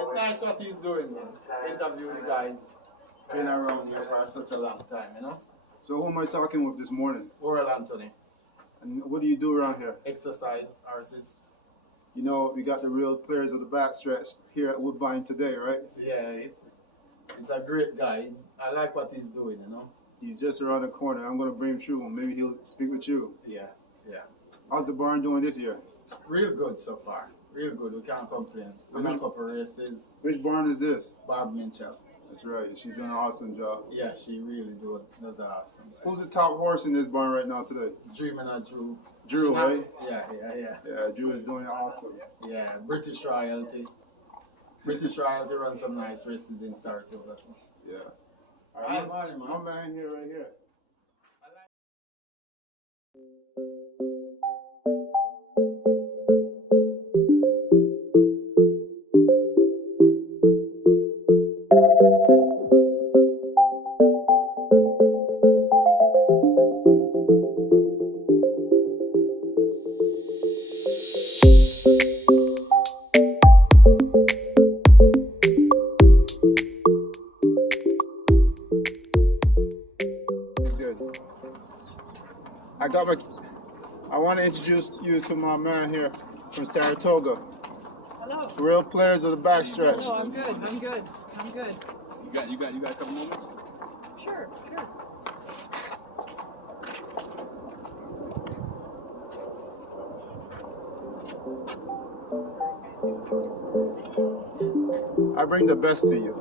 It's nice what he's doing, man. Interview the guys. Been around here for such a long time, you know? So who am I talking with this morning? Oral Anthony. And what do you do around here? Exercise, horses. You know, we got the real players of the backstretch here at Woodbine today, right? Yeah, he's a great guy. I like what he's doing, you know? He's just around the corner. I'm going to bring him through. Maybe he'll speak with you. Yeah. How's the barn doing this year? Real good so far. Real good. We can't complain. We won a couple races. Which barn is this? Beverley Chubb. That's right. She's doing an awesome job. Yeah, she really does awesome. Who's the top horse in this barn right now today? Drew. Drew, right? Yeah. Yeah, Drew is doing awesome. Yeah, British Royalty. British Royalty runs some nice races in Saratoga. Yeah. All right, morning, man. My man here, right here. I want to introduce you to my man here from Saratoga. Hello. Real players of the backstretch. Hello, I'm good. You got a couple moments? Sure. I bring the best to you.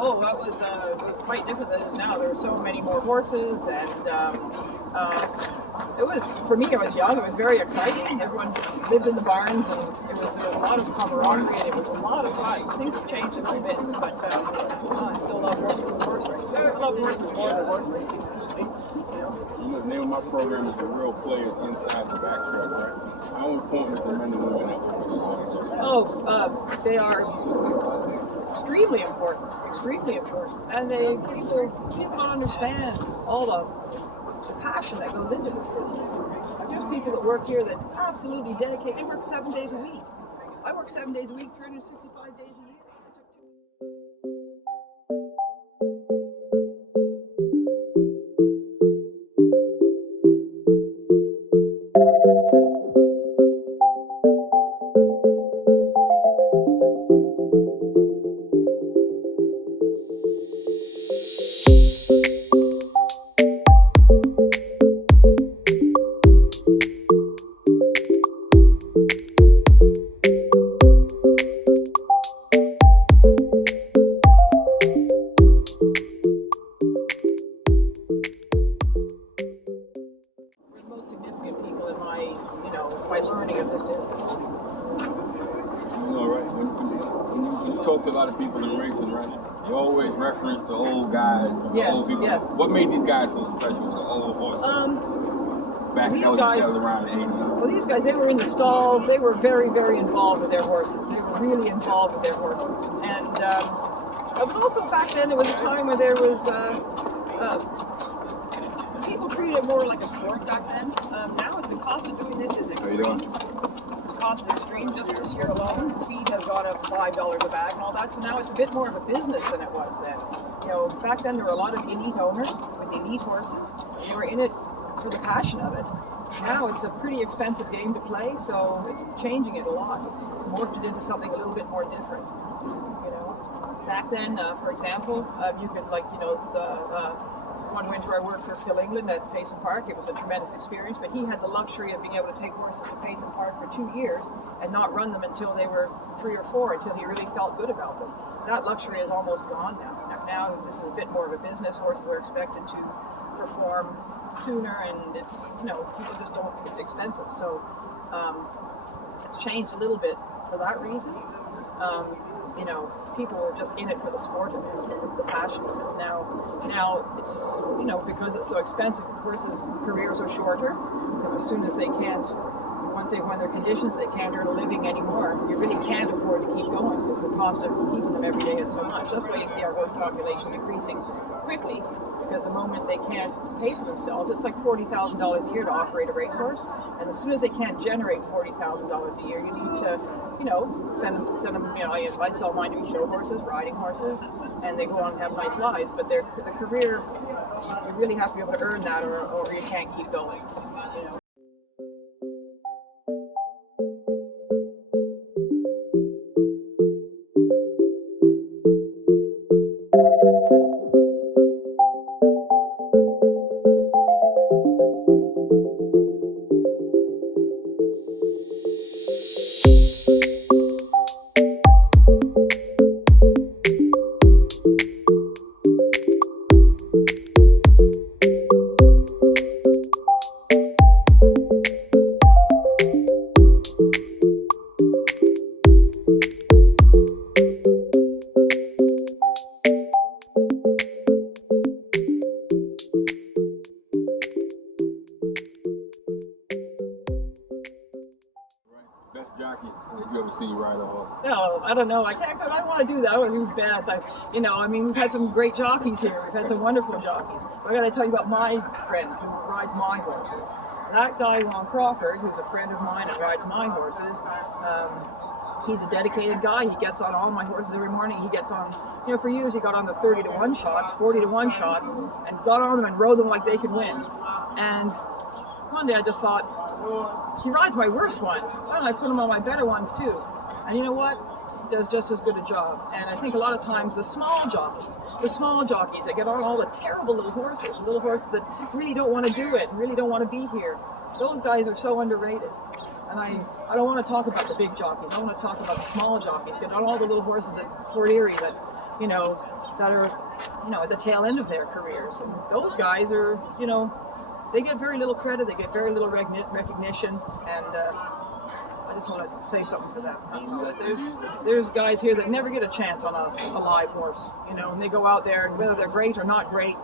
Oh, it was quite different than it is now. There were so many more horses, and it was, for me, I was young, it was very exciting. Everyone lived in the barns, and it was a lot of camaraderie, and it was a lot of fun. Things have changed a little bit, but I still love horses and horse racing. I love horses more than horse racing, actually. You know, the name of my program is The Real Players Inside the Backstretch, right? How important is the men and women that work with you? Oh, they are extremely important, and people don't understand all the passion that goes into this business. There's people that work here that absolutely dedicate. They work 7 days a week. I work 7 days a week, 365 days a year. Significant people in my learning of this business. You know, right? When you talk to a lot of people in racing, right? You always reference the old guys. Yes. What made these guys so special? The old horses. Back these that guys was around the 80s. Well, these guys, they were in the stalls. They were very, very involved with their horses. They were really involved with their horses. And it was also back then. It was a time where there was. People treated it more like a sport back then. Now the cost of doing this is extreme. How you doing? The cost is extreme. Just this year alone, feed has gone up $5 a bag and all that. So now it's a bit more of a business than it was then. You know, back then there were a lot of elite owners with elite horses. They were in it for the passion of it. Now it's a pretty expensive game to play, so it's changing it a lot. It's morphed it into something a little bit more different. You know, back then, for example, you could one winter I worked for Phil England at Payson Park. It was a tremendous experience, but he had the luxury of being able to take horses to Payson Park for 2 years and not run them until they were 3 or 4, until he really felt good about them. That luxury is almost gone now. Now this is a bit more of a business. Horses are expected to perform sooner, and it's, you know, people just don't, it's expensive. So it's changed a little bit for that reason. You know, people were just in it for the sport of it, the passion of it. Now it's, you know, because it's so expensive, horses' careers are shorter, because as soon as they can't, once they've won their conditions, they can't earn a living anymore. You really can't afford to keep going, because the cost of keeping them every day is so much. That's why you see our horse population increasing quickly, because the moment they can't pay for themselves, it's like $40,000 a year to operate a racehorse, and as soon as they can't generate $40,000 a year, you need to, you know, send them. You know, I sell mine to be show horses, riding horses, and they go on and have nice lives. But the career, you really have to be able to earn that, or you can't keep going. You know. Best jockey you ever seen ride a horse? No, I don't know. I want to do that. I want to who's best. We've had some great jockeys here. We've had some wonderful jockeys. I got to tell you about my friend who rides my horses. That guy, Ron Crawford, who's a friend of mine and rides my horses, he's a dedicated guy. He gets on all my horses every morning. He gets on, you know, for years he got on the 30-to-1 shots, 40-to-1 shots, and got on them and rode them like they could win. And one day I just thought, he rides my worst ones. Why don't I put him on my better ones too? And you know what? He does just as good a job. And I think a lot of times the small jockeys that get on all the terrible little horses that really don't want to do it, really don't want to be here, those guys are so underrated. And I don't want to talk about the big jockeys. I want to talk about the small jockeys. Get on all the little horses at Fort Erie that are, you know, at the tail end of their careers. And those guys are, you know, they get very little credit, they get very little recognition, and I just want to say something for that. There's guys here that never get a chance on a live horse, you know, and they go out there, and whether they're great or not great,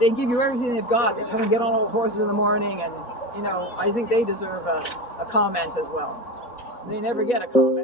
they give you everything they've got. They come and get on all the horses in the morning, and, you know, I think they deserve a comment as well. They never get a comment.